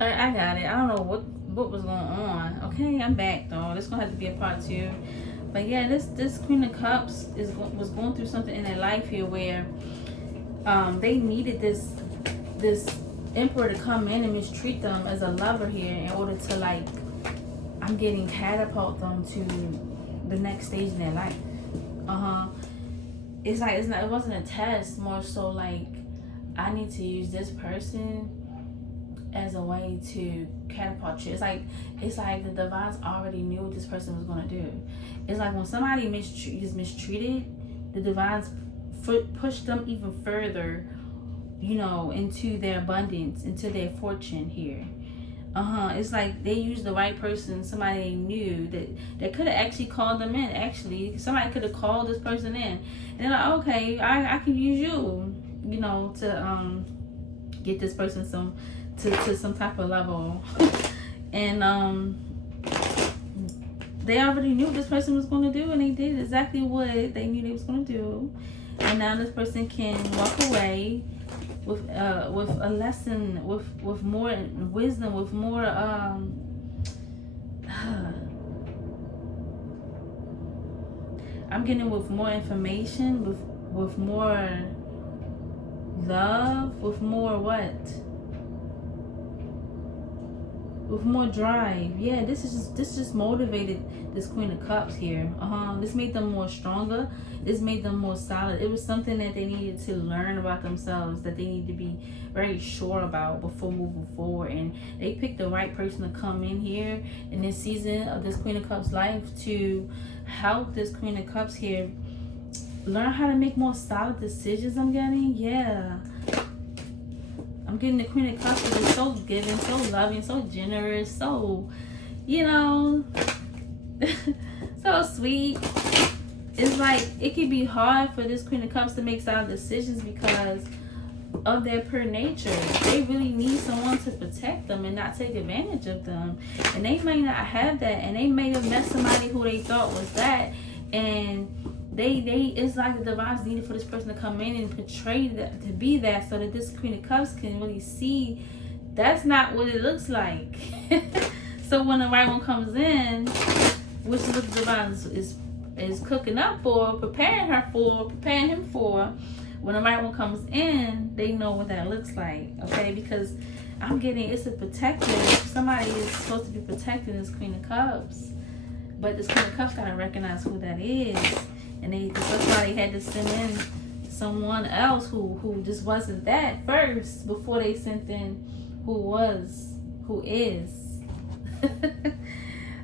I got it. I don't know what was going on. Okay, I'm back though. This gonna have to be a part 2. But yeah, this Queen of Cups was going through something in their life here where they needed this emperor to come in and mistreat them as a lover here in order to, like, I'm getting catapult them to the next stage in their life. It's like it wasn't a test, more so like I need to use this person as a way to catapult you. It's like the divines already knew what this person was gonna do. It's like when somebody is mistreated, the divines push them even further, into their abundance, into their fortune here. It's like they used the right person, somebody they knew that could have actually called them in. Actually, somebody could have called this person in, and they're like, okay, I can use you, to get this person to some type of level, and they already knew what this person was going to do, and they did exactly what they knew they was going to do, and now this person can walk away with a lesson, with more wisdom, with more I'm getting with more information, with more love, with more what? With more drive. Yeah, this just motivated this Queen of Cups here. This made them more stronger. This made them more solid. It was something that they needed to learn about themselves, that they need to be very sure about before moving forward. And they picked the right person to come in here in this season of this Queen of Cups life to help this Queen of Cups here learn how to make more solid decisions. I'm getting, yeah. I'm getting the Queen of Cups, which is so giving, so loving, so generous, so, so sweet. It's like it can be hard for this Queen of Cups to make solid decisions because of their pure nature. They really need someone to protect them and not take advantage of them. And they may not have that, and they may have met somebody who they thought was that, and it's like the divines needed for this person to come in and portray that, to be that, so that this Queen of Cups can really see that's not what it looks like. So when the right one comes in, which is what the divines is cooking up for, preparing him for, when the right one comes in, they know what that looks like. Okay, because I'm getting, it's a protector. Somebody is supposed to be protecting this Queen of Cups, but this Queen of Cups gotta recognize who that is. And that's why they had to send in someone else who just wasn't that first before they sent in who is.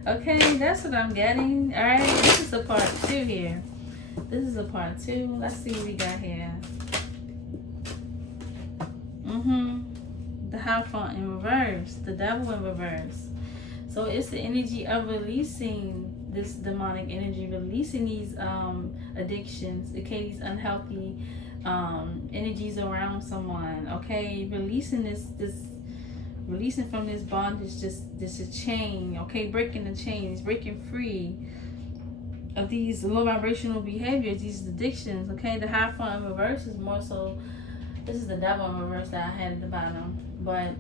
Okay, that's what I'm getting. All right, this is a part 2 here. This is a part 2. Let's see what we got here. The Hierophant in reverse, the Devil in reverse. So it's the energy of releasing this demonic energy, releasing these addictions, okay, these unhealthy energies around someone, okay, releasing releasing from this bondage, this a chain, okay, breaking the chains, breaking free of these low vibrational behaviors, these addictions, okay. The Hierophant in reverse is more so, this is the Devil in reverse that I had at the bottom, but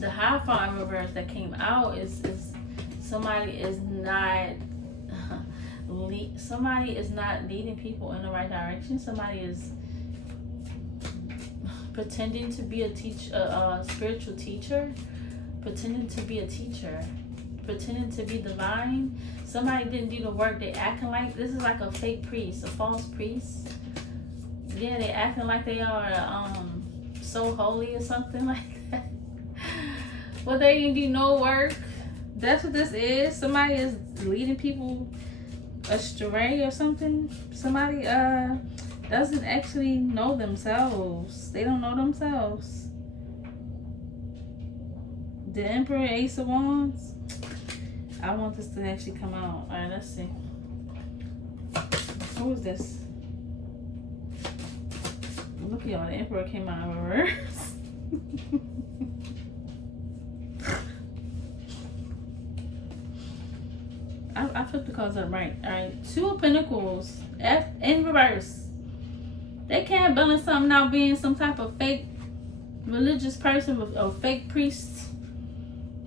the Hierophant in reverse that came out is somebody is not leading people in the right direction. Somebody is pretending to be a spiritual teacher, pretending to be a teacher, pretending to be divine. Somebody didn't do the work. They acting like this is like a fake priest, a false priest. Yeah, they acting like they are so holy or something like that. Well, they didn't do no work. That's what this is. Somebody is leading people astray or something. Somebody doesn't actually know themselves. They don't know themselves. The Emperor, Ace of Wands. I want this to actually come out. Alright, let's see. Who is this? Look at y'all, the Emperor came out in reverse. I flipped the cards up right. Alright, 2 of Pentacles, F in reverse. They can't balance something out being some type of fake religious person or fake priest.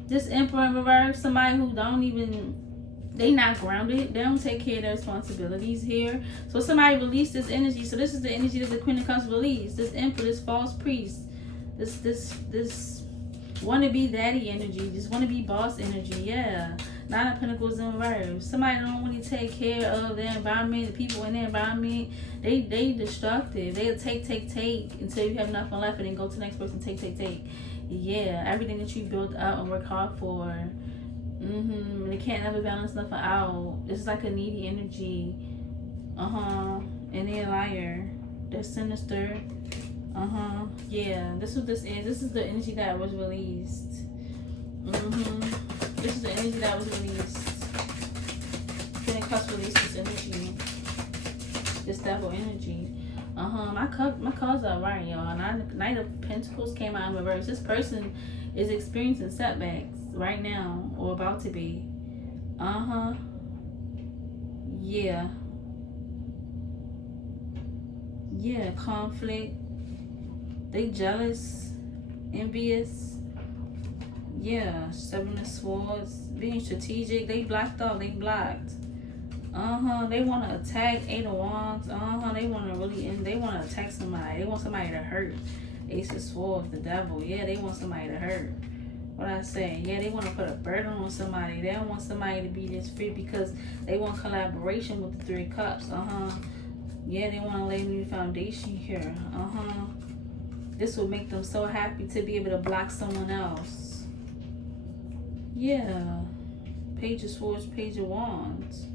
This Emperor in reverse, somebody who don't even, they not grounded. They don't take care of their responsibilities here. So somebody released this energy. So this is the energy that the Queen of Cups released. This Emperor, this false priest, this wannabe daddy energy, this wannabe boss energy. Yeah. Nine of Pentacles in reverse. Somebody don't really take care of their environment, the people in their environment. They destructive. They'll take until you have nothing left, and then go to the next person. Take. Yeah, everything that you built out and work hard for. They can't ever balance nothing out. It's like a needy energy. And they're a liar. They're sinister. Yeah, this is what this is. This is the energy that was released. This is the energy that was released. Queen of Cups released this energy. This devil energy. My cards are right, y'all. Knight of Pentacles came out in reverse. This person is experiencing setbacks right now, or about to be. Yeah. Yeah, conflict. They jealous, envious. Yeah, Seven of Swords. Being strategic. They blocked off. They blocked. They want to attack. Eight of Wands. They want to really, they want to attack somebody. They want somebody to hurt. Ace of Swords, the devil. Yeah, they want somebody to hurt. What I say? Yeah, they want to put a burden on somebody. They don't want somebody to be this free because they want collaboration with the Three of Cups. Yeah, they want to lay a new foundation here. This will make them so happy to be able to block someone else. Yeah. Page of Swords, Page of Wands.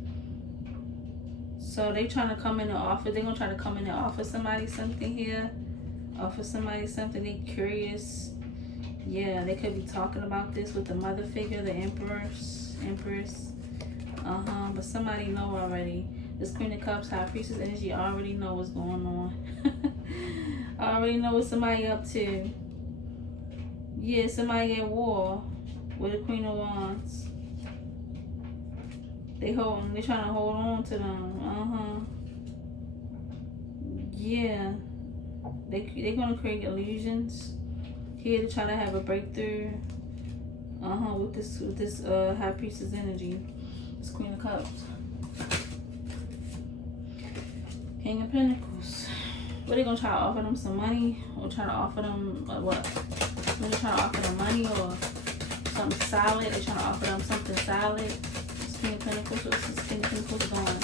So they trying to come in and offer. They're going to try to come in and offer somebody something here. Offer somebody something. They curious. Yeah, they could be talking about this with the mother figure, the Empress. But somebody know already. This Queen of Cups, High Priestess energy, already know what's going on. I already know what somebody up to. Yeah, somebody at war with the Queen of Wands. They trying to hold on to them. Yeah. They're gonna create illusions. Here to try to have a breakthrough. With this High Priestess energy. This Queen of Cups. King of Pentacles. What, they gonna try to offer them some money? Or try to offer them what? When they trying to offer them money or something solid? They trying to offer them something solid? This King of Pentacles. What's this King of Pentacles doing?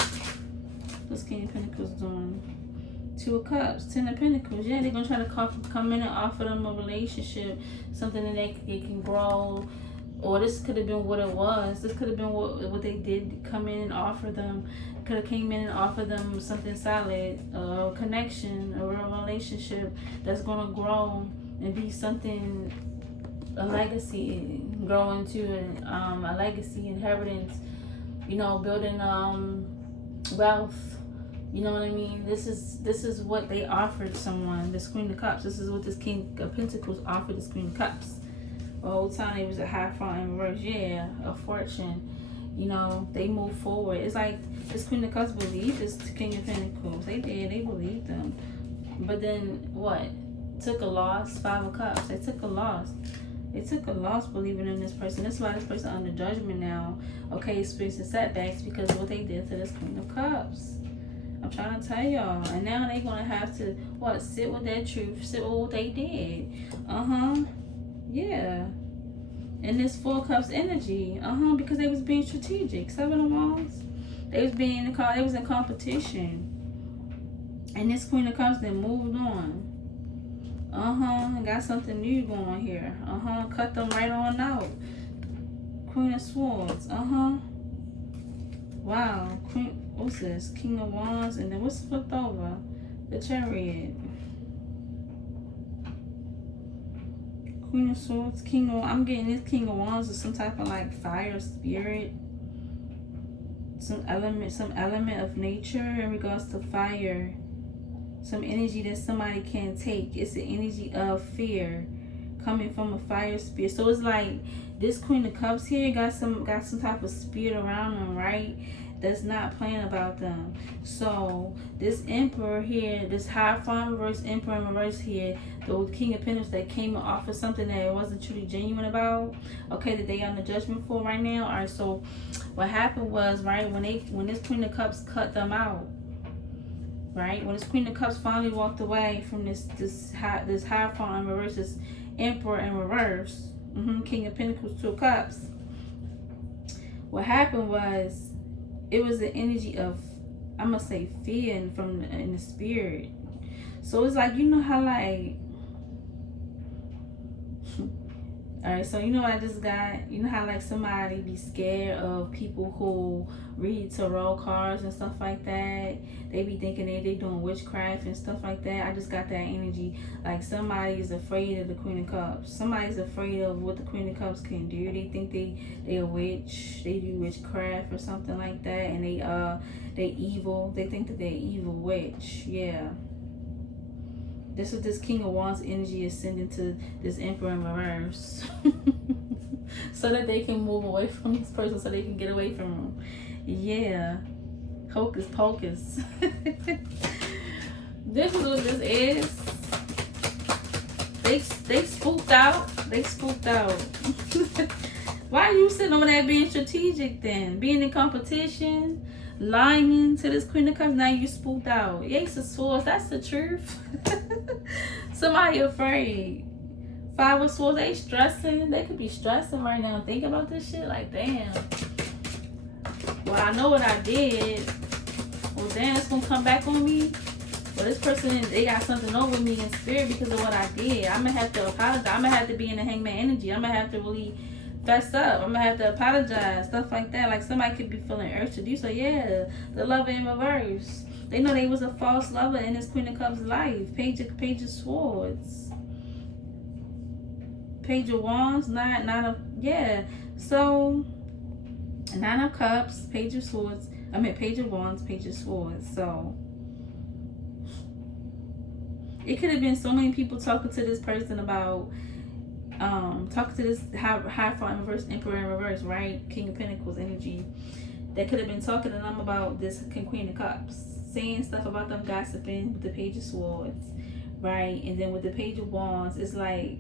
What's King of Pentacles doing? Two of Cups, Ten of Pentacles. Yeah, they're gonna try to come in and offer them a relationship, something that they can grow. Or this could have been what it was. This could have been what they did. Come in and offer them. Could have came in and offered them something solid, a connection, a real relationship that's gonna grow and be something, a legacy, grow into a legacy, inheritance. You know, building wealth. You know what I mean? This is what they offered someone. This Queen of Cups. This is what this King of Pentacles offered this Queen of Cups. The whole time it was a high front in reverse. Yeah, a fortune. You know, they move forward. It's like this Queen of Cups believed this King of Pentacles. They did. They believed them. But then what? Took a loss. Five of Cups. They took a loss. They took a loss believing in this person. That's why this person under judgment now. Okay, experiencing setbacks because of what they did to this Queen of Cups. I'm trying to tell y'all. And now they're going to have to, what? Sit with their truth. Sit with what they did. Yeah. And this Four of Cups energy. Because they was being strategic. Seven of Wands. They was being in they was in competition. And this Queen of Cups then moved on. Got something new going here. Cut them right on out. Queen of Swords. Wow. What's this? King of Wands. And then what's flipped over? The Chariot. Queen of Swords. I'm getting this King of Wands is some type of like fire spirit. Some element of nature in regards to fire. Some energy that somebody can't take. It's the energy of fear coming from a fire spirit. So it's like this Queen of Cups here got some type of spirit around them, right? that's not playing about them. So this Emperor here, this Hierophant reverse, Emperor in reverse here, the King of Pentacles that came off of something that it wasn't truly genuine about, okay, that they on the judgment for right now. All right, so what happened was, right, when this Queen of Cups cut them out, right, when this Queen of Cups finally walked away from this Hierophant in reverse, this Emperor in reverse, King of Pentacles, 2 of Cups, what happened was, it was the energy of, I'm gonna say, fear in the spirit. So it's like, you know how like, all right, so you know what I just got, you know how like somebody be scared of people who read tarot cards and stuff like that. They be thinking they doing witchcraft and stuff like that. I just got that energy. Like somebody is afraid of the Queen of Cups. Somebody's afraid of what the Queen of Cups can do. They think they a witch. They do witchcraft or something like that, and they evil. They think that they're evil witch. Yeah. This is this King of Wands energy is sending to this Emperor in reverse. So that they can move away from this person, so they can get away from him. Yeah. Hocus pocus. This is what this is. They spooked out. They spooked out. Why are you sitting over there being strategic then? Being in competition? Lying to this Queen of Cups, now you spooked out. Ace of Swords, that's the truth. Somebody afraid. 5 of Swords, they stressing. They could be stressing right now. Think about this shit like, damn. Well, I know what I did. Well, damn, it's gonna come back on me. Well, this person, they got something over me in spirit because of what I did. I'm gonna have to apologize. I'm gonna have to be in the Hangman energy. I'm gonna have to really fess up. I'm gonna have to apologize, stuff like that. Like somebody could be feeling urged to do so. Yeah, the lover in reverse. They know they was a false lover in this Queen of Cups life. Page of Swords, Page of Wands, nine of, yeah. So 9 of Cups, Page of Swords. I mean Page of Wands, Page of Swords. So it could have been so many people talking to this person about. Talking to this Hierophant in reverse, Emperor in reverse, right? King of Pentacles energy. That could have been talking to them about this Queen of Cups. Saying stuff about them, gossiping with the Page of Swords, right? And then with the Page of Wands, it's like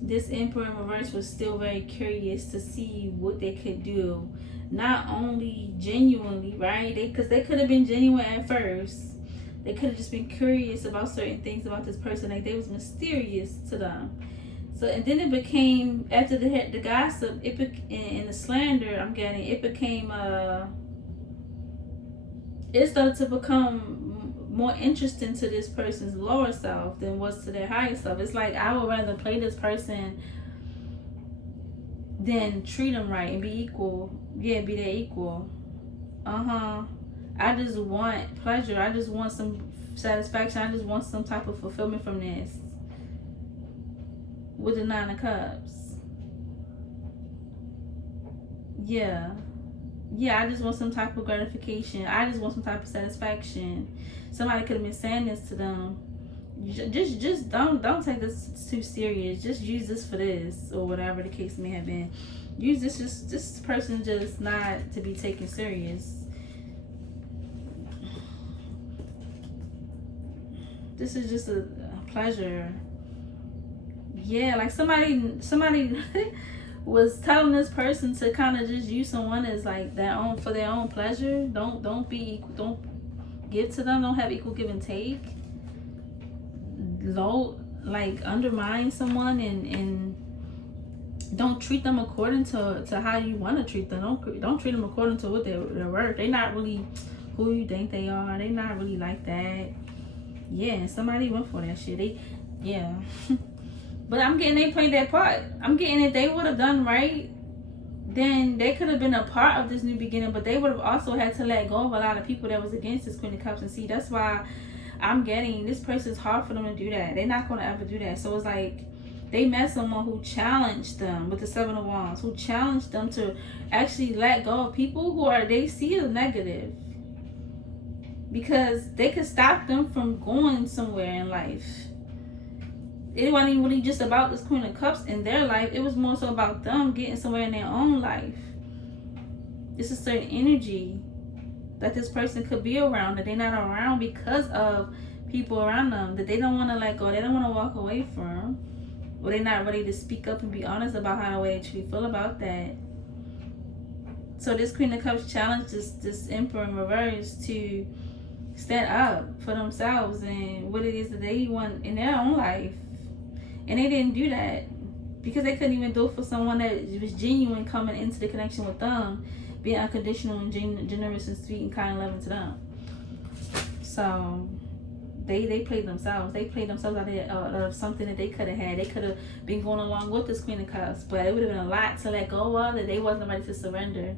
this Emperor in reverse was still very curious to see what they could do. Not only genuinely, right? Because they could have been genuine at first. They could have just been curious about certain things about this person. Like they was mysterious to them. So, and then it became, after the gossip, and the slander, I'm getting, it became, it started to become more interesting to this person's lower self than was to their higher self. It's like, I would rather play this person than treat them right and be equal. Yeah, be their equal. I just want pleasure. I just want some satisfaction. I just want some type of fulfillment from this. With the 9 of Cups. Yeah, I just want some type of gratification. I just want some type of satisfaction. Somebody could have been saying this to them. Just don't take this too serious. Just use this for this, or whatever the case may have been. Use this person just not to be taken serious. This is just a pleasure. Yeah, like somebody was telling this person to kind of just use someone as like for their own pleasure. Don't be equal, don't give to them. Don't have equal give and take. Like undermine someone and don't treat them according to how you want to treat them. Don't treat them according to what they're worth. They're not really who you think they are. They're not really like that. Yeah, somebody went for that shit. Yeah. But I'm getting they played that part. I'm getting if they would have done right, then they could have been a part of this new beginning, but they would have also had to let go of a lot of people that was against this Queen of Cups. And see, that's why I'm getting this person's hard for them to do that. They're not going to ever do that. So it's like they met someone who challenged them with the 7 of Wands, who challenged them to actually let go of people who they see as negative. Because they could stop them from going somewhere in life. It wasn't even really just about this Queen of Cups in their life. It was more so about them getting somewhere in their own life. It's a certain energy that this person could be around, that they're not around because of people around them, that they don't want to let go, they don't want to walk away from, or they're not ready to speak up and be honest about how the way they truly feel about that. So this Queen of Cups challenges this Emperor in reverse to stand up for themselves and what it is that they want in their own life. And they didn't do that because they couldn't even do it for someone that was genuine coming into the connection with them, being unconditional and generous and sweet and kind and loving to them. So they played themselves. They played themselves out of something that they could have had. They could have been going along with this Queen of Cups, but it would have been a lot to let go of that they wasn't ready to surrender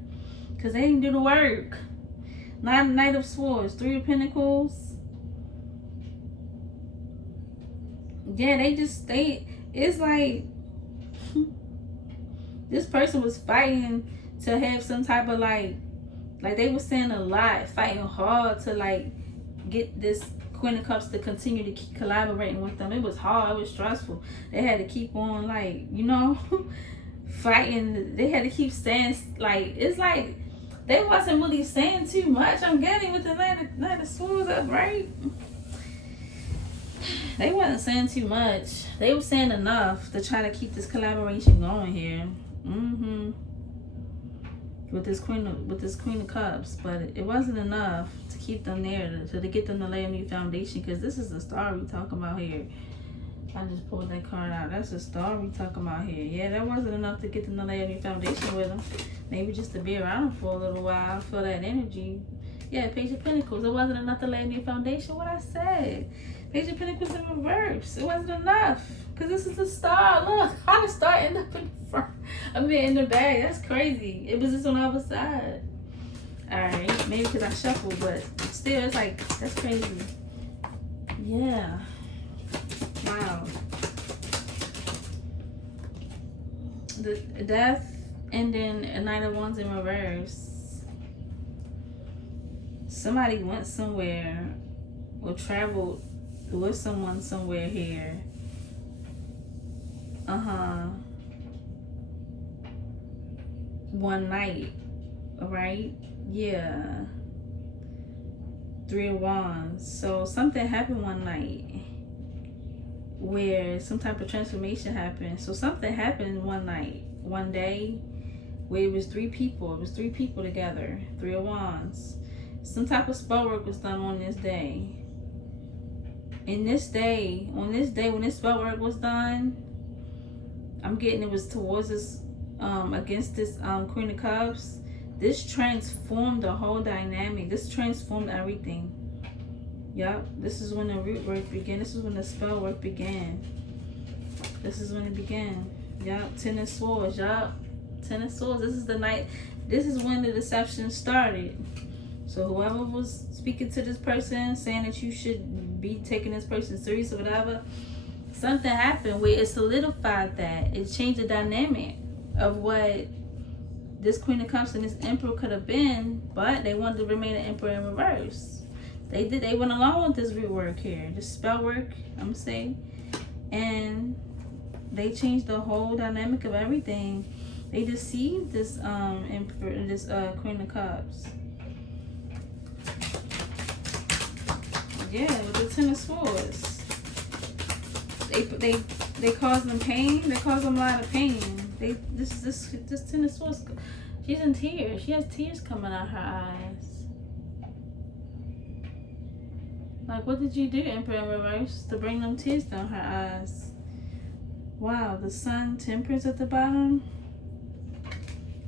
because they didn't do the work. Knight of Swords, 3 of Pentacles. Yeah, it's like this person was fighting to have some type of like they were saying a lot, fighting hard to like get this Queen of Cups to continue to keep collaborating with them. It was hard, it was stressful. They had to keep on like, you know, fighting. They had to keep saying like, it's like they wasn't really saying too much. I'm getting with the Knight of Swords up, right? They wasn't saying too much. They were saying enough to try to keep this collaboration going here. With this Queen of Cups, but it wasn't enough to keep them there, to get them to lay a new foundation, because this is the star we talking about here. I just pulled that card out. That's the star we talking about here. Yeah, that wasn't enough to get them to lay a new foundation with them. Maybe just to be around them for a little while, feel that energy. Yeah, Page of Pentacles. It wasn't enough to lay a new foundation. What I said. Page of Pentacles in reverse. It wasn't enough. Because this is the star. Look, how the star end up in the front? I mean, in the bag. That's crazy. It was just on the other side. Alright. Maybe because I shuffled, but still, it's like, that's crazy. Yeah. Wow. The Death and then a Knight of Wands in reverse. Somebody went somewhere or traveled with someone somewhere here. One night, right? Yeah. 3 of Wands. So something happened one night where some type of transformation happened. So something happened one night, one day, where it was 3 people. It was 3 people together. 3 of Wands. Some type of spell work was done on this day. And on this day when this spell work was done, I'm getting it was towards this, against this Queen of Cups. This transformed the whole dynamic. This transformed everything. Yup, this is when the root work began. This is when the spell work began. This is when it began. Yup, 10 of Swords. Yup, 10 of Swords. This is the night. This is when the deception started. So whoever was speaking to this person, saying that you should be taking this person serious or whatever, something happened where it solidified that. It changed the dynamic of what this Queen of Cups and this Emperor could have been, but they wanted to remain an Emperor in reverse. They went along with this root work here, this spell work, I'm gonna say, and they changed the whole dynamic of everything. They deceived this Emperor, this Queen of Cups. Yeah, with the 10 of Swords. They caused them pain. They caused them a lot of pain. This 10 of Swords, she's in tears. She has tears coming out her eyes. Like, what did you do, Emperor in reverse, to bring them tears down her eyes? Wow, the Sun, Temperance at the bottom.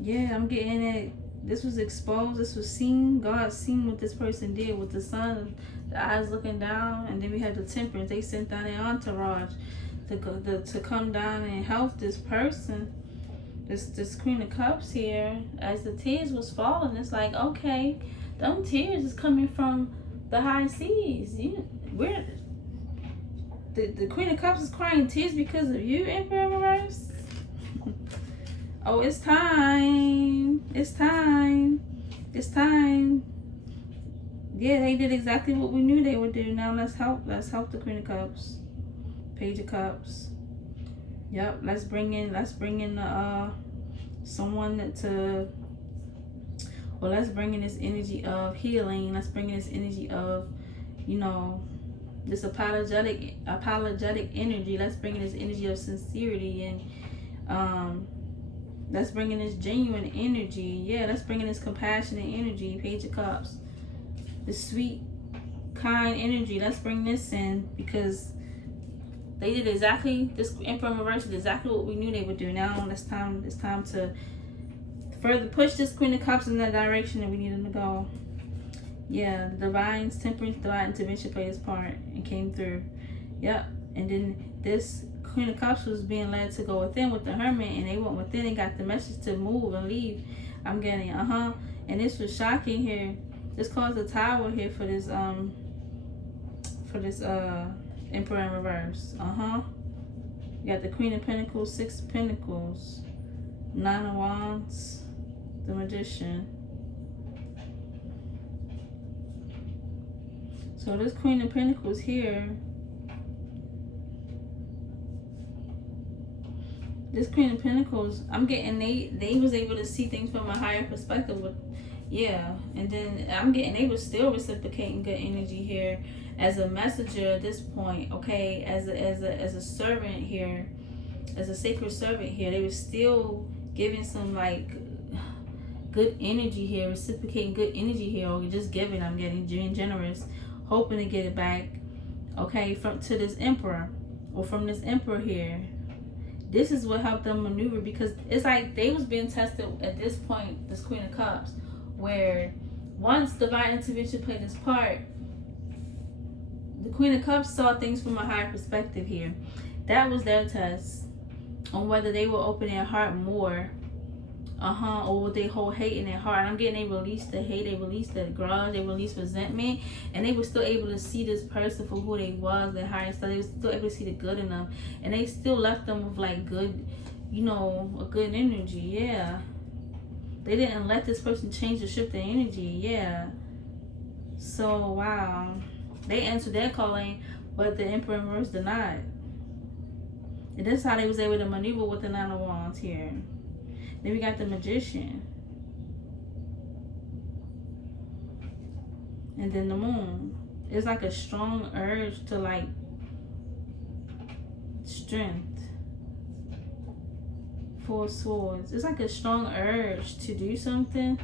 Yeah, I'm getting it. This was exposed. This was seen. God seen what this person did with the Sun, the eyes looking down, and then we had the Temperance. They sent down their entourage to come down and help this person, this Queen of Cups here. As the tears was falling, it's like, okay, them tears is coming from the high seas. The Queen of Cups is crying tears because of you, Emperor in reverse. Oh, it's time. It's time. It's time. Yeah, they did exactly what we knew they would do. Now let's help. Let's help the Queen of Cups. Page of Cups. Yep. Let's bring in someone to Well, let's bring in this energy of healing. Let's bring in this energy of, you know, this apologetic energy. Let's bring in this energy of sincerity, and let's bring in this genuine energy. Yeah, let's bring in this compassionate energy. Page of Cups. This sweet, kind energy. Let's bring this in, because they did exactly, this Emperor in reverse did exactly what we knew they would do. Now it's time to further push this Queen of Cups in that direction that we need them to go. Yeah, the divine temperance, divine intervention played its part and came through. Yep. And then this Queen of Cups was being led to go within with the Hermit, and they went within and got the message to move and leave. I'm getting and this was shocking here. This caused a tower here for this Emperor in reverse. You got the Queen of Pentacles, Six of Pentacles, Nine of Wands, the Magician. So this Queen of Pentacles here, this Queen of Pentacles, I'm getting they was able to see things from a higher perspective. With, yeah, and then I'm getting they were still reciprocating good energy here as a messenger at this point. Okay, as a servant here, as a sacred servant here, they were still giving some like good energy here, reciprocating good energy here, or just giving. I'm getting being generous, hoping to get it back. Okay, to this Emperor, or from this Emperor here. This is what helped them maneuver, because it's like they was being tested at this point, this Queen of Cups, where once divine intervention played its part, the Queen of Cups saw things from a higher perspective here. That was their test on whether they will open their heart more, or would they hold hate in their heart. I'm getting they released the hate, they released the grudge, they released resentment, and they were still able to see this person for who they was, their higher stuff. They were still able to see the good in them, and they still left them with like good, you know, a good energy. Yeah, they didn't let this person change or shift their energy. Yeah. So wow, they answered their calling, but the Emperor in reverse denied. And that's how they was able to maneuver with the Nine of Wands here. Then we got the Magician. And then the Moon. It's like a strong urge to like strength. Four of Swords. It's like a strong urge to do something.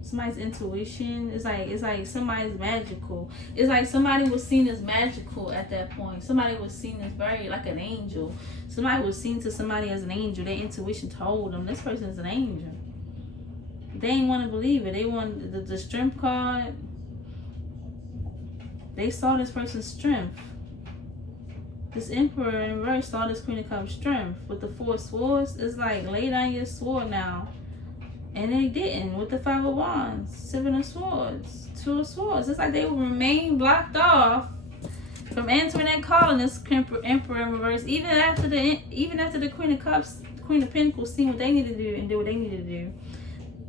Somebody's intuition. It's like somebody's magical. It's like somebody was seen as magical at that point. Somebody was seen as very like an angel. Somebody was seen to somebody as an angel. Their intuition told them this person is an angel. They didn't want to believe it. They wanted the strength card. They saw this person's strength. This Emperor in reverse saw this Queen of Cups strength. With the Four of Swords, it's like lay down your sword now. And they didn't with the Five of Wands, Seven of Swords, Two of Swords. It's like they would remain blocked off from answering that call in this Emperor in reverse. Even after the Queen of Cups, Queen of Pentacles, seen what they needed to do and do what they needed to do.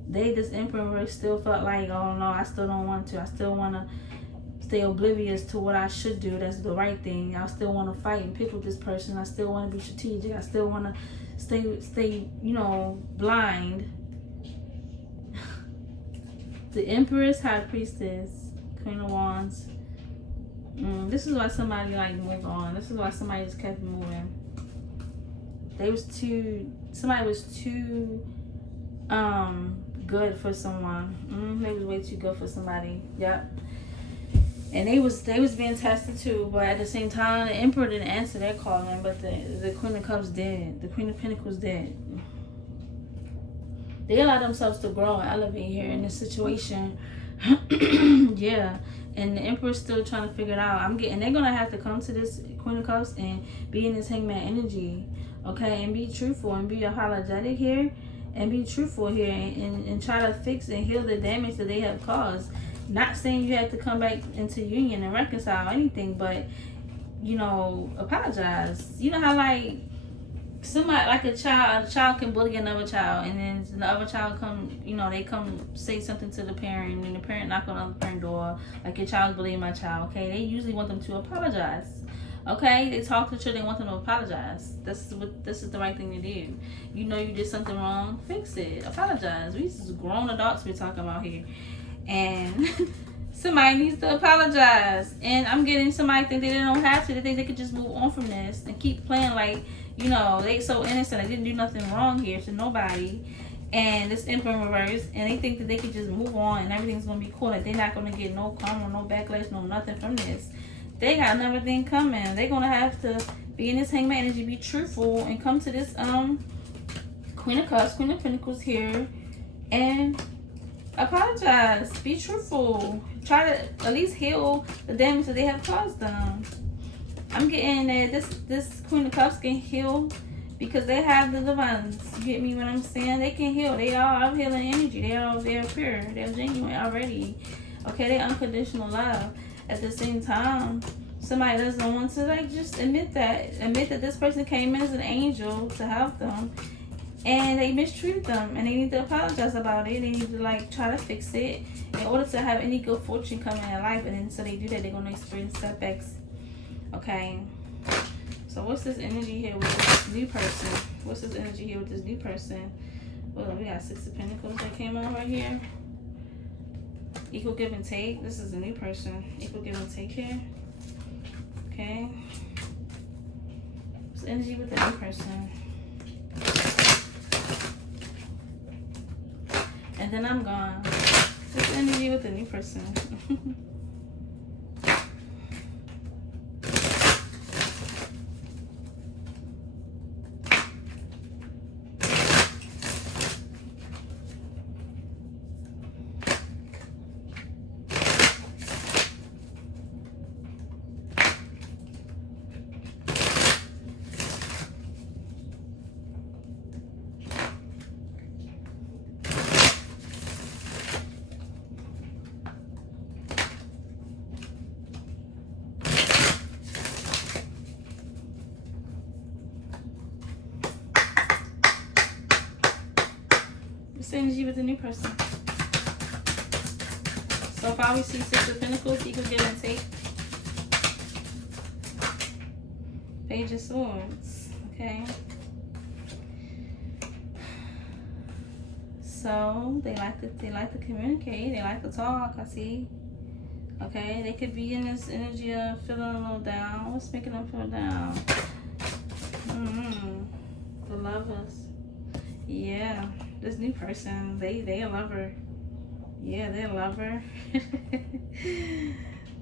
This Emperor in reverse still felt like, oh no, I still don't want to. I still want to stay oblivious to what I should do. That's the right thing. I still want to fight and pick with this person. I still want to be strategic. I still want to stay, you know, blind. The Empress, High Priestess, Queen of Wands. This is why somebody like moved on. This is why somebody just kept moving. Somebody was too good for someone. They was way too good for somebody. Yep. And they was being tested too, but at the same time, the Emperor didn't answer their calling, but the Queen of Cups did. The Queen of Pentacles did. They allow themselves to grow and elevate here in this situation. Yeah. And the Emperor's still trying to figure it out. They're going to have to come to this Queen of Cups and be in this Hangman energy. Okay? And be truthful and be apologetic here. And be truthful here and try to fix and heal the damage that they have caused. Not saying you have to come back into union and reconcile anything, but, you know, apologize. You know how, like, somebody, like a child can bully another child, and then the other child they come say something to the parent, and the parent knock on the other parent door, like, your child's bullying my child, okay? They usually want them to apologize. Okay, they talk to each other, they want them to apologize. This is the right thing to do. You know you did something wrong, fix it. Apologize. We just grown adults we're talking about here. And somebody needs to apologize. And I'm getting somebody think they don't have to. They think they could just move on from this and keep playing like, you know, they so innocent. They didn't do nothing wrong here to nobody. And it's in reverse. And they think that they could just move on and everything's going to be cool. Like they're not going to get no karma, no backlash, no nothing from this. They got another thing coming. They're going to have to be in this hangman energy, be truthful, and come to this Queen of Cups, Queen of Pentacles here, and apologize. Be truthful. Try to at least heal the damage that they have caused them. I'm getting that this Queen of Cups can heal because they have the divines. You get me what I'm saying? They can heal. They are healing energy. They're pure. They're genuine already. Okay, they unconditional love. At the same time, somebody doesn't want to like just admit that this person came in as an angel to help them and they mistreated them and they need to apologize about it. They need to like try to fix it in order to have any good fortune come in their life. And then so they do that, they're going to experience setbacks. Okay, so what's this energy here with this new person? What's this energy here with this new person? Well, we got 6 of Pentacles that came on right here. Equal give and take. This is a new person. Equal give and take here. Okay. What's the energy with the new person? And then I'm gone. What's the energy with the new person? Energy with the new person. So far we see 6 of Pentacles, equal give and take. Page of Swords. Okay. So they like to communicate. They like to talk. I see. Okay, they could be in this energy of feeling a little down. What's making them feel down? The Lovers. Yeah. This new person, they a lover. Yeah, they're a lover.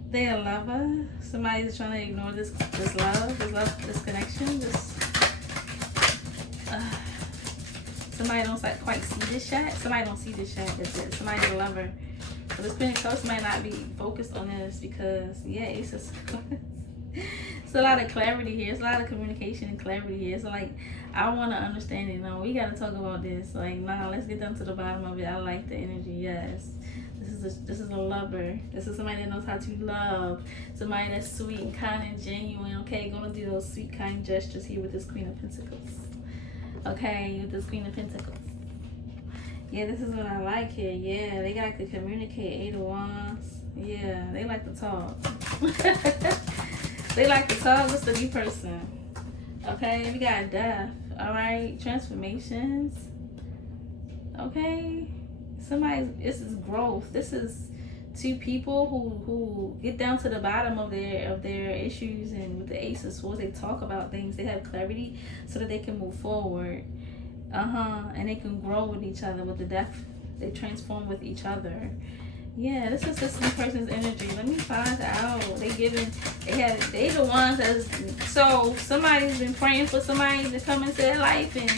They a lover. Somebody's trying to ignore this love, this connection. Somebody don't quite see this shot. Somebody don't see this shot. That's it. Somebody's a lover. So this Queen of Cups might not be focused on this because yeah, Ace of Swords. It's a lot of clarity here. It's a lot of communication and clarity here. It's like, I want to understand it. No, we got to talk about this. Like, nah, let's get down to the bottom of it. I like the energy. Yes. This is a lover. This is somebody that knows how to love. Somebody that's sweet and kind and genuine. Okay, gonna do those sweet, kind gestures here with this Queen of Pentacles. Okay, with this Queen of Pentacles. Yeah, this is what I like here. Yeah, they like to communicate. 8 of Wands. Yeah, they like to talk. They like to talk. What's the new person? Okay, we got death. All right, transformations. Okay, this is growth. This is 2 people who get down to the bottom of their issues, and with the Ace of Swords, they talk about things. They have clarity so that they can move forward. And they can grow with each other. With the death, they transform with each other. Yeah, this is this new person's energy. Let me find out. They the ones that's, so somebody's been praying for somebody to come into their life, and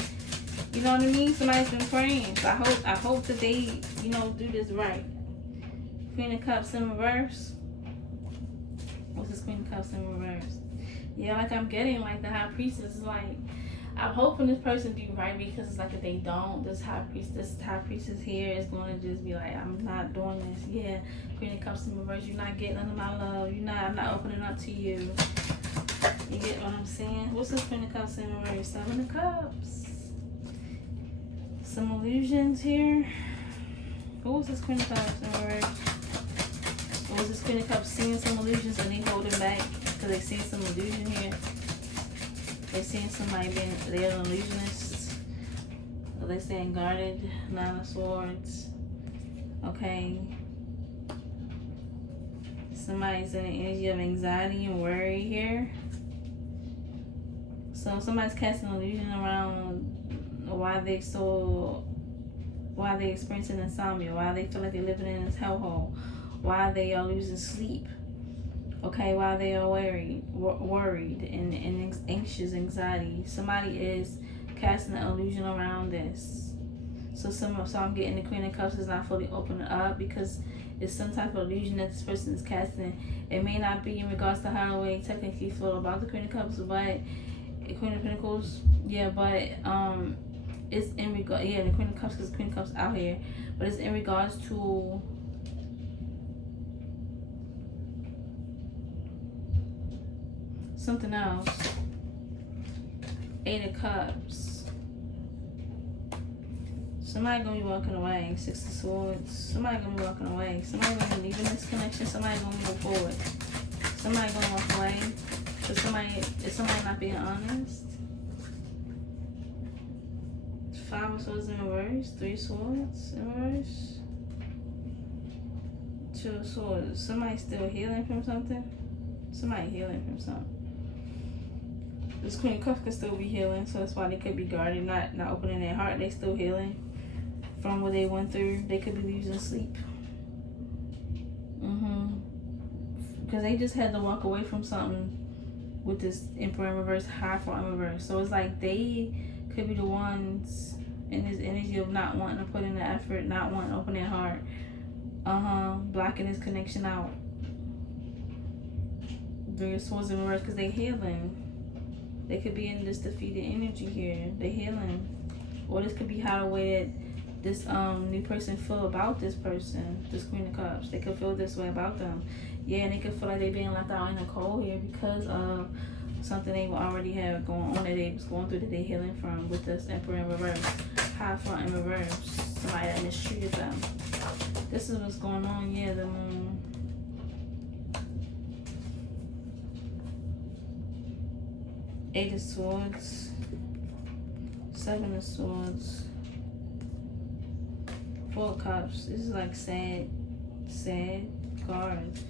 you know what I mean? Somebody's been praying. So I hope that they, you know, do this right. Queen of Cups in reverse. What's this Queen of Cups in reverse? Yeah, like I'm getting like the High Priestess is like, I'm hoping this person do right, because it's like if they don't, this high priestess here is going to just be like, I'm not doing this. Yeah, Queen of Cups in reverse. You're not getting none of my love. I'm not opening up to you. You get what I'm saying? What's this Queen of Cups in reverse? 7 of Cups. Some illusions here. What was this Queen of Cups in reverse? What was this Queen of Cups seeing some illusions and they holding back? Because they see some illusion here. They're seeing somebody being, they're an illusionist. They're saying guarded, 9 of Swords. Okay. Somebody's in the energy of anxiety and worry here. So somebody's casting an illusion around why they experiencing insomnia, why they feel like they're living in this hellhole, why they are losing sleep. Okay, why they are worried and anxious, anxiety. Somebody is casting an illusion around this. So I'm getting the Queen of Cups is not fully opened up because it's some type of illusion that this person is casting. It may not be in regards to how they technically feel about the Queen of Cups, but Queen of Pentacles, yeah, but it's in regard, yeah, the Queen of Cups, because the Queen of Cups out here, but it's in regards to something else. 8 of Cups. Somebody gonna be walking away. 6 of Swords. Somebody gonna be walking away. Somebody gonna be leaving this connection. Somebody gonna move forward. Somebody gonna walk away. So is somebody not being honest? 5 of Swords in reverse. 3 Swords in reverse. 2 of Swords. Somebody still healing from something. Somebody healing from something. This Queen of Cups could still be healing, so that's why they could be guarded, not opening their heart. They still healing from what they went through. They could be losing sleep. Because they just had to walk away from something with this Emperor in reverse, Hierophant in reverse. So it's like they could be the ones in this energy of not wanting to put in the effort, not wanting to open their heart, blocking this connection out. 3 of Swords in reverse because they healing. They could be in this defeated energy here. They healing. Or this could be how the way that this new person feel about this person, this Queen of Cups. They could feel this way about them. Yeah, and they could feel like they being left out in the cold here because of something they already have going on that they was going through that they healing from with this Emperor in reverse, Hierophant in reverse. Somebody that mistreated them. This is what's going on. Yeah, the Moon. 8 of Swords, 7 of Swords, 4 of Cups. This is like sad cards.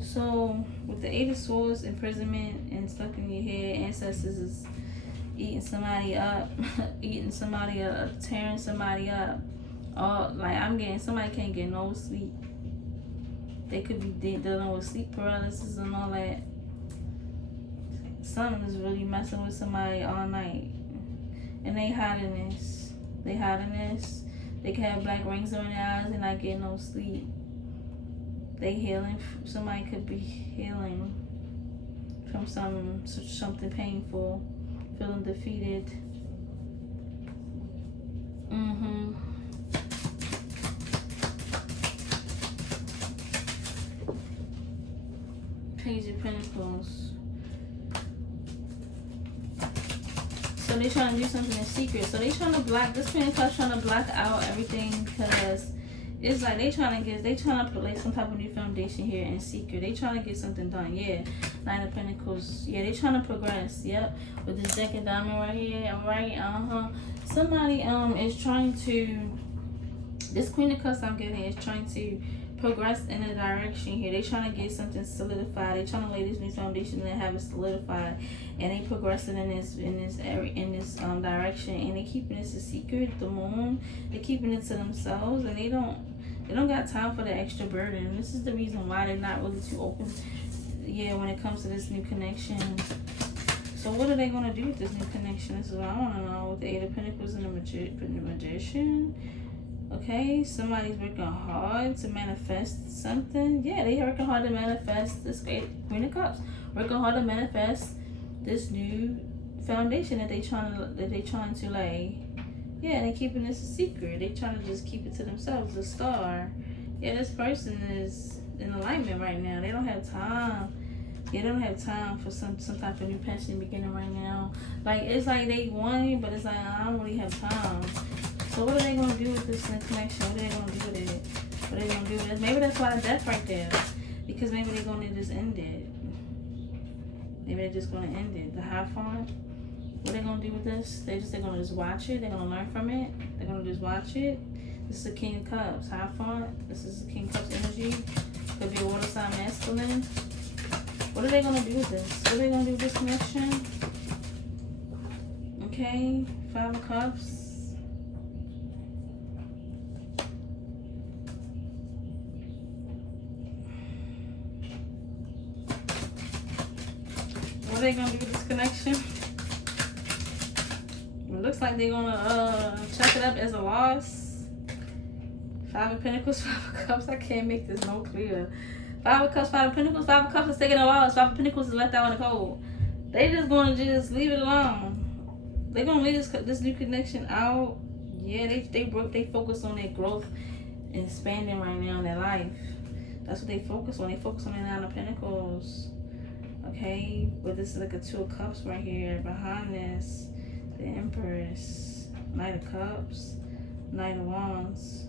So with the 8 of Swords, imprisonment and stuck in your head, ancestors is eating somebody up, tearing somebody up. All like I'm getting, somebody can't get no sleep. They could be dealing with sleep paralysis and all that. Something is really messing with somebody all night. And they hiding this. They can have black rings on their eyes and not get no sleep. They healing. Somebody could be healing from something painful. Feeling defeated. Page of Pentacles. So they're trying to do something in secret. So they trying to block, this Queen of Cups trying to block out everything because it's like they trying to put like some type of new foundation here in secret. They trying to get something done. Yeah. 9 of Pentacles. Yeah, they trying to progress. Yep. With this deck of diamond right here. Right. Somebody is trying to, this Queen of Cups I'm getting is trying to progress in a direction here. They trying to get something solidified. They trying to lay this new foundation and have it solidified, and they progressing in this direction, and they keeping this a secret. The Moon, they keeping it to themselves, and they don't got time for the extra burden. This is the reason why they're not really too open. Yeah, when it comes to this new connection. So what are they gonna do with this new connection? This is what I want to know. With the 8 of Pentacles and the Magician. Okay, somebody's working hard to manifest something. Yeah, they working hard to manifest this Queen of Cups. Working hard to manifest this new foundation that they trying to lay. Yeah, they keeping this a secret. They trying to just keep it to themselves. The Star. Yeah, this person is in alignment right now. They don't have time. Yeah, they don't have time for some type of new passion beginning right now. Like it's like they want it, but it's like I don't really have time. So what are they going to do with this connection? What are they going to do with it? What are they going to do with it? Maybe that's why the death right there. Because maybe they're going to just end it. Maybe they're just gonna end it. The Hierophant. What they gonna do with this? They're gonna just watch it. They're gonna learn from it. They're gonna just watch it. This is the King of Cups. Hierophant. This is the King of Cups energy. Could be a water sign masculine. What are they gonna do with this? What are they gonna do with this connection? Okay, 5 of Cups. What are they gonna do with this connection? It looks like they're gonna check it up as a loss. 5 of Pentacles, 5 of Cups. I can't make this no clear. 5 of Cups, 5 of Pentacles, 5 of Cups is taking a loss. 5 of Pentacles is left out in the cold. They just gonna just leave it alone. They're gonna leave this new connection out. Yeah, they focus on their growth and expanding right now in their life. That's what they focus on. They focus on the 9 of Pentacles. Okay, but this is like a 2 of Cups right here behind this. The Empress, Knight of Cups, Knight of Wands.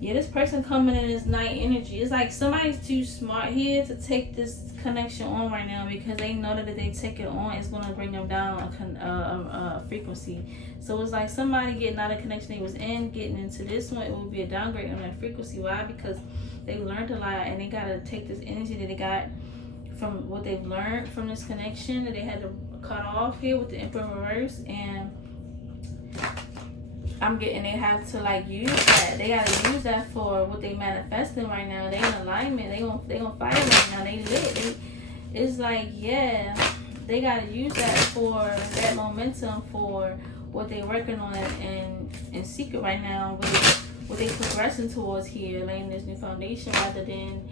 Yeah, this person coming in is Knight energy. It's like somebody's too smart here to take this connection on right now, because they know that if they take it on, it's going to bring them down a frequency. So it's like somebody getting out of connection they was in, getting into this one, it will be a downgrade on that frequency. Why? Because they learned a lot, and they got to take this energy that they got from what they've learned from this connection that they had to cut off here with the Emperor in reverse, and I'm getting they have to like use that. They gotta use that for what they manifesting right now. They in alignment. They gonna fight right now. They lit. It's like, yeah, they gotta use that for that momentum for what they working on and in secret right now. What they progressing towards here, laying this new foundation rather than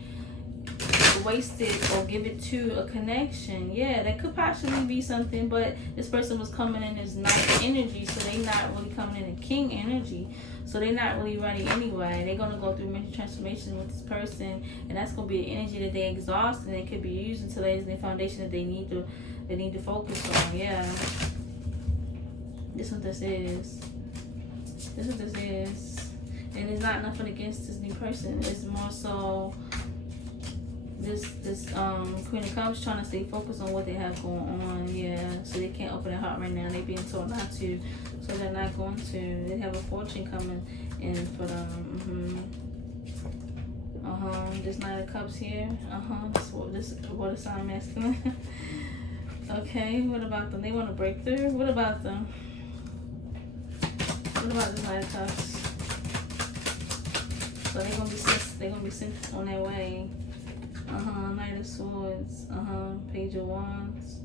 waste it or give it to a connection. Yeah, that could possibly be something, but this person was coming in as Knight energy, so they not really coming in King energy, so they're not really ready anyway. They're gonna go through mental transformation with this person, and that's gonna be an energy that they exhaust and they could be using to lay the foundation that they need to focus on. Yeah, this is what this is. This is what this is, and it's not nothing against this new person. It's more so this Queen of Cups trying to stay focused on what they have going on. Yeah, so they can't open their heart right now. They being told not to, so they're not going to. They have a fortune coming in for them. This Knight of Cups here. This water sign masculine. Okay, what about them? They want to break through. What about them? What about this Knight of Cups? So they're gonna be sent on their way. Knight of Swords. Page of Wands.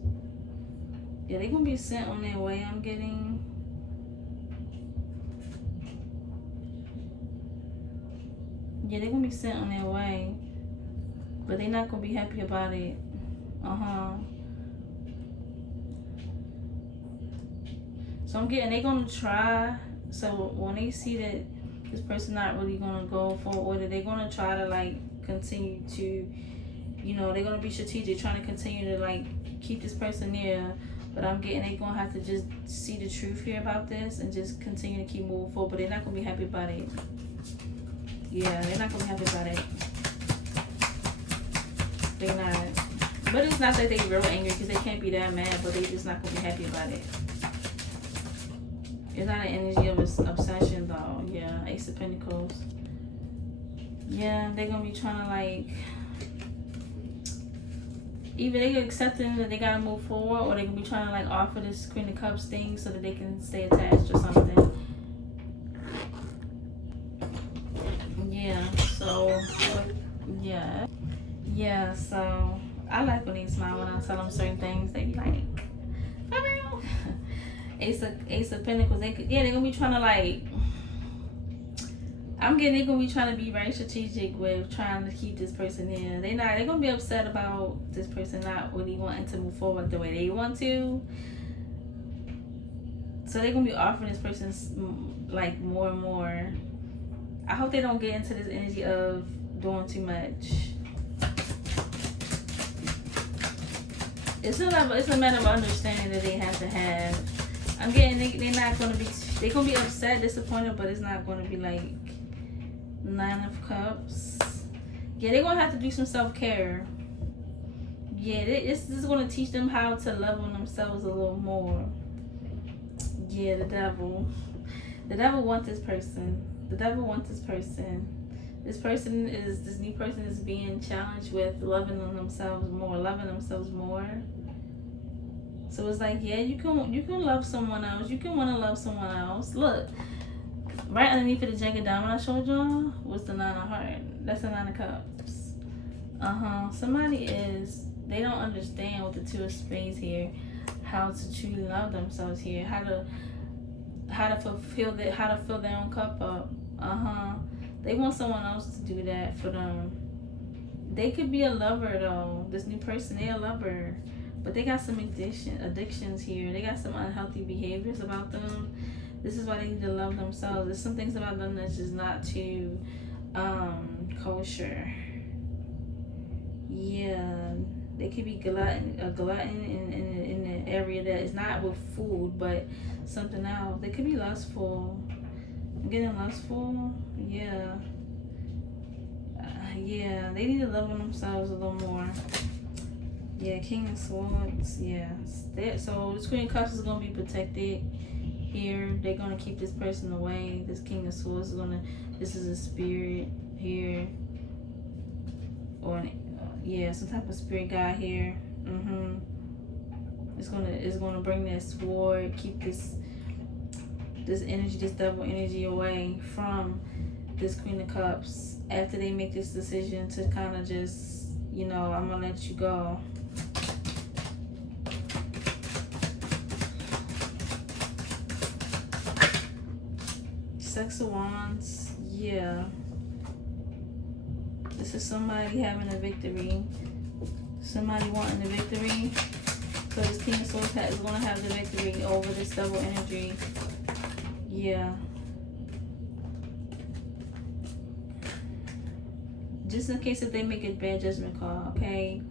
Yeah, they're gonna be sent on their way, I'm getting. Yeah, they're gonna be sent on their way, but they're not gonna be happy about it. So I'm getting they're gonna try. So when they see that this person not really gonna go forward, they're gonna try to like continue to, you know, they're gonna be strategic, trying to continue to like keep this person near. But I'm getting they're gonna have to just see the truth here about this and just continue to keep moving forward. But they're not gonna be happy about it. Yeah, they're not gonna be happy about it. They're not. But it's not that they're real angry, because they can't be that mad, but they just not gonna be happy about it. It's not an energy of obsession though. Yeah, Ace of Pentacles. Yeah, they're gonna be trying to like, either they accepting that they gotta move forward, or they gonna be trying to like offer this Queen of Cups thing so that they can stay attached or something. Yeah, so yeah, so I like when they smile when I tell them certain things. They be like, for real. Ace of Pentacles. They're gonna be trying to like, I'm getting they're gonna be trying to be very strategic with trying to keep this person here. They're gonna be upset about this person not really wanting to move forward the way they want to. So they're gonna be offering this person like more and more. I hope they don't get into this energy of doing too much. It's a matter of understanding that they have to have. I'm getting they're not gonna be, they're gonna be upset, disappointed, but it's not gonna be like 9 of Cups. Yeah, they're gonna have to do some self-care. Yeah, this is going to teach them how to love on themselves a little more. Yeah, the devil. The devil wants this person. The devil wants this person. This new person is being challenged with loving on themselves more, loving themselves more. So it's like, yeah, you can love someone else. You can want to love someone else. Look, right underneath of the Jack of Diamonds I showed y'all was the Nine of Hearts. That's the Nine of Cups. Somebody they don't understand with the Two of Spades here, how to truly love themselves here, how to fill their own cup up. They want someone else to do that for them. They could be a lover though. This new person, they a lover, but they got some addictions here. They got some unhealthy behaviors about them. This is why they need to love themselves. There's some things about them that's just not too kosher. Yeah, they could be a glutton in an area that is not with food, but something else. They could be lustful. I'm getting lustful. Yeah. Yeah, they need to love on themselves a little more. Yeah, King of Swords. Yeah. So this Queen of Cups is going to be protected here. They're going to keep this person away. This King of Swords this is a spirit here. Or some type of spirit guy here. It's gonna bring that sword, keep this energy, this devil energy away from this Queen of Cups after they make this decision to kind of just, I'm gonna let you go. Six of Wands. Yeah. This is somebody having a victory. Somebody wanting the victory. So this King of Swords is going to have the victory over this double energy. Yeah. Just in case if they make a bad judgment call, okay?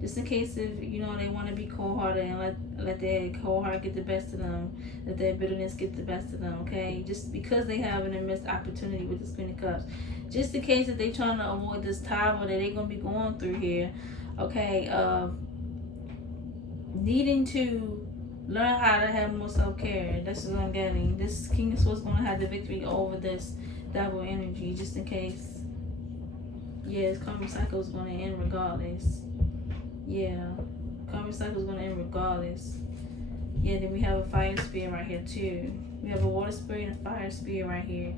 Just in case if, they want to be cold-hearted and let their cold heart get the best of them. Let their bitterness get the best of them, okay? Just because they have an missed opportunity with this Queen of Cups. Just in case if they trying to avoid this tower that they're going to be going through here, okay? Needing to learn how to have more self-care. This is what I'm getting. This King of Swords is going to have the victory over this devil energy, just in case. Yeah, this karmic cycle is going to end regardless. Yeah, karmic cycle is going to end regardless. Yeah, then we have a fire spirit right here too. We have a water spirit and a fire spirit right here.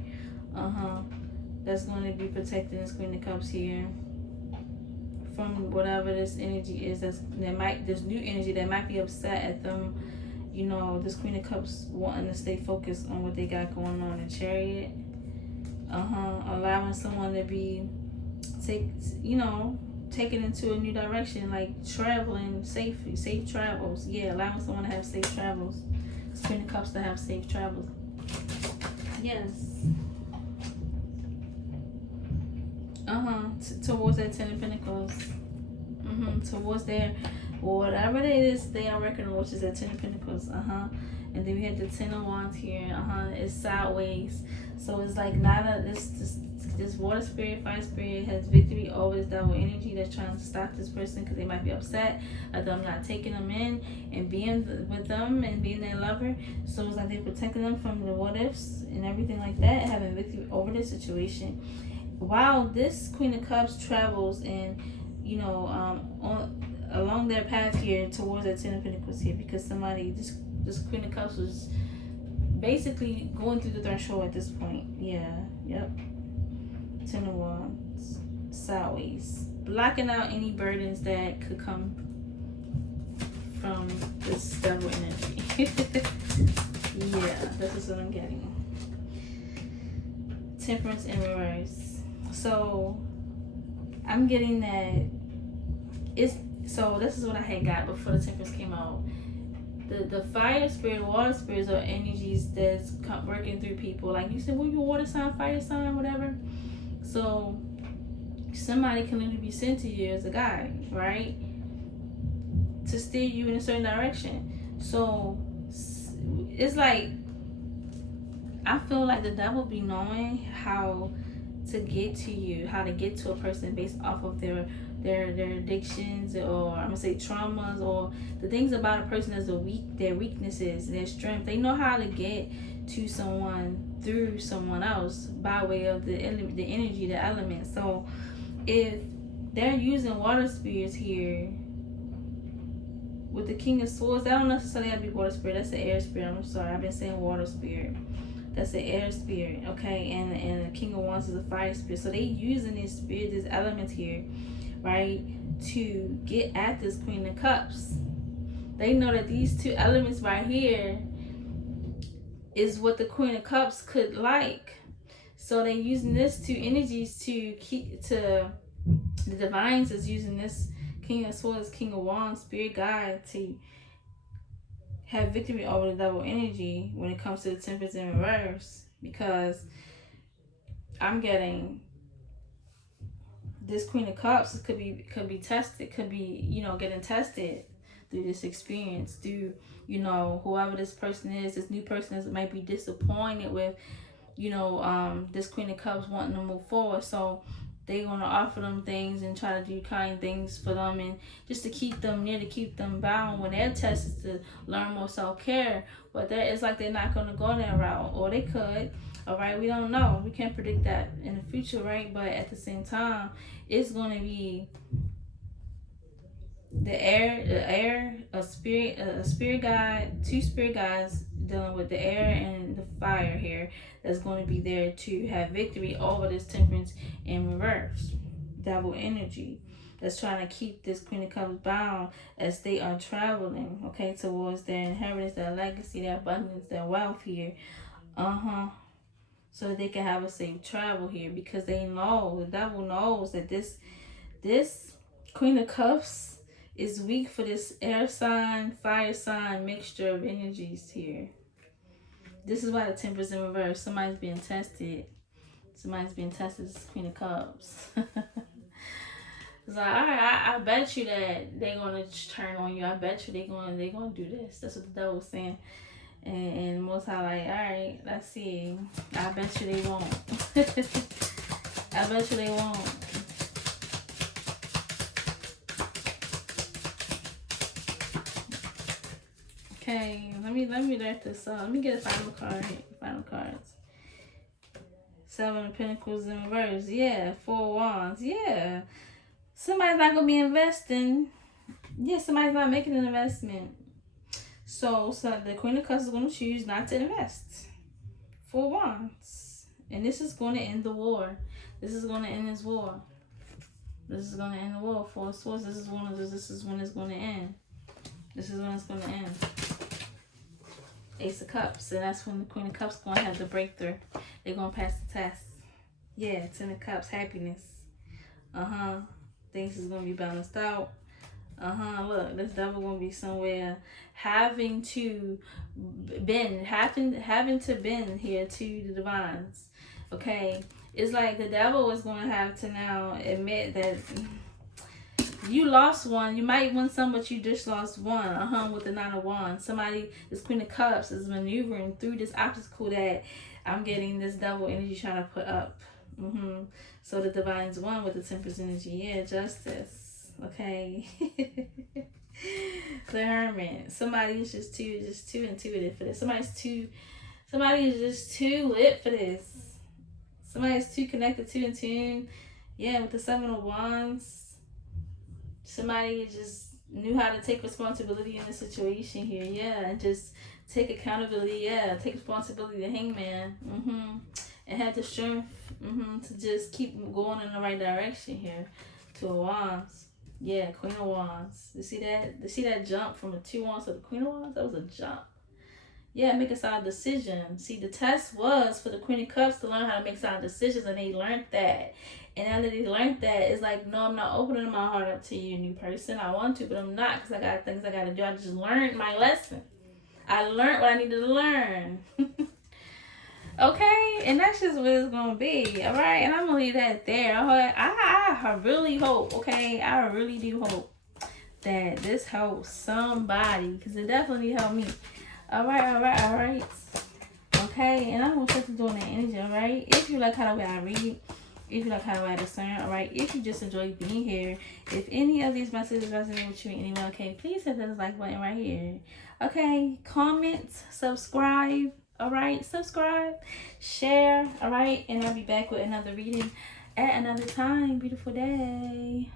That's going to be protecting this Queen of Cups here from whatever this energy is. This new energy that might be upset at them. This Queen of Cups wanting to stay focused on what they got going on in Chariot. Allowing someone to be taken into a new direction, like traveling safe travels. Yeah, allowing someone to have safe travels. Queen of Cups to have safe travels. Yes. Towards that Ten of Pentacles. Towards their, whatever it is they are reckoning, which is that Ten of Pentacles. And then we have the Ten of Wands here. It's sideways. So it's like this water spirit, fire spirit has victory over this devil energy that's trying to stop this person because they might be upset at them not taking them in and being with them and being their lover. So it's like they're protecting them from the what ifs and everything like that, having victory over this situation. While this Queen of Cups travels and along their path here towards that Ten of Pentacles here, because somebody, this Queen of Cups was basically going through the threshold at this point. Yeah, yep. Ten of Wands, sideways, blocking out any burdens that could come from this devil energy. Yeah, this is what I'm getting. Temperance in reverse. So I'm getting that so this is what I had got before the Temperance came out. The fire spirit, water spirits are energies that's working through people. Like you said, well, you water sign, fire sign, whatever. So somebody can literally be sent to you as a guide, right? To steer you in a certain direction. So it's like, I feel like the devil be knowing how to get to you, how to get to a person based off of their their addictions, or I'm gonna say traumas, or the things about a person as their weaknesses, their strength. They know how to get to someone through someone else by way of the energy, the element. So if they're using water spirits here with the King of Swords, that don't necessarily have to be water spirit. That's the air spirit. I'm sorry, I've been saying water spirit. That's the air spirit, okay? And the King of Wands is a fire spirit. So they using this spirit, this element here, right, to get at this Queen of Cups. They know that these two elements right here is what the Queen of Cups could like. So they using this two energies to keep to the divines is using this King of Swords, King of Wands, spirit guide to have victory over the double energy when it comes to the Temperance in reverse, because I'm getting this Queen of Cups could be tested, could be, you know, getting tested through this experience, through, you know, whoever this person is, this new person that might be disappointed with, you know, this Queen of Cups wanting to move forward. So they're going to offer them things and try to do kind things for them, and just to keep them near, to keep them bound when their test is to learn more self-care. But it's like they're not going to go that route, or they could. All right, we don't know. We can't predict that in the future, right? But at the same time, it's going to be a spirit guide, two spirit guides dealing with the air and the fire here, that's going to be there to have victory over this Temperance in reverse, double energy, that's trying to keep this Queen of Cups bound as they are traveling, okay, towards their inheritance, their legacy, their abundance, their wealth here, so that they can have a safe travel here, because they know, the devil knows that this Queen of Cups is weak for this air sign, fire sign mixture of energies here. This is why the Temperance in reverse. Somebody's being tested. Somebody's being tested. This is Queen of Cups. It's like, all right, I bet you that they're gonna turn on you. I bet you they're gonna do this. That's what the devil was saying. And Most High like, all right, let's see. I bet you they won't. I bet you they won't. Okay, let me let this up. Let me get a final card. Final cards. 7 of Pentacles in reverse. Yeah. 4 Wands. Yeah. Somebody's not gonna be investing. Yeah, somebody's not making an investment. So the Queen of Cups is gonna choose not to invest. 4 Wands. And this is gonna end the war. This is gonna end this war. This is gonna end the war. 4 Swords. This is when it's gonna end. This is when it's gonna end. Ace of Cups, and that's when the Queen of Cups is gonna have the breakthrough. They're gonna pass the test. Yeah, 10 of Cups, happiness. Things is gonna be balanced out. Look, this devil gonna be somewhere having to bend here to the divines. Okay, it's like the devil is gonna have to now admit that you lost one. You might win some, but you just lost one. With the 9 of Wands. Somebody, this Queen of Cups, is maneuvering through this obstacle that I'm getting this double energy trying to put up. So the divine's one with the Temperance energy. Yeah, justice. Okay. The Hermit. Somebody is just too intuitive for this. Somebody is just too lit for this. Somebody's too connected, too in tune. Yeah, with the 7 of Wands. Somebody just knew how to take responsibility in the situation here. Yeah, and just take accountability. Yeah, take responsibility. The Hangman. And had the strength to just keep going in the right direction here. 2 of Wands. Yeah, Queen of Wands. You see that? You see that jump from the 2 Wands to the Queen of Wands? That was a jump. Yeah, make a solid decision. See, the test was for the Queen of Cups to learn how to make solid decisions, and they learned that. And now that they learned that, it's like, no, I'm not opening my heart up to you, new person. I want to, but I'm not, because I got things I got to do. I just learned my lesson. I learned what I needed to learn. Okay? And that's just what it's going to be. All right? And I'm going to leave that there. I really hope, okay? I really do hope that this helps somebody, because it definitely helped me. All right. Okay? And I'm going to start doing that energy, all right? If you like how the way I read, if you like how I discern, all right? If you just enjoy being here, if any of these messages resonate with you in any way, okay, please hit that like button right here. Okay, comment, subscribe, all right? Subscribe, share, all right? And I'll be back with another reading at another time. Beautiful day.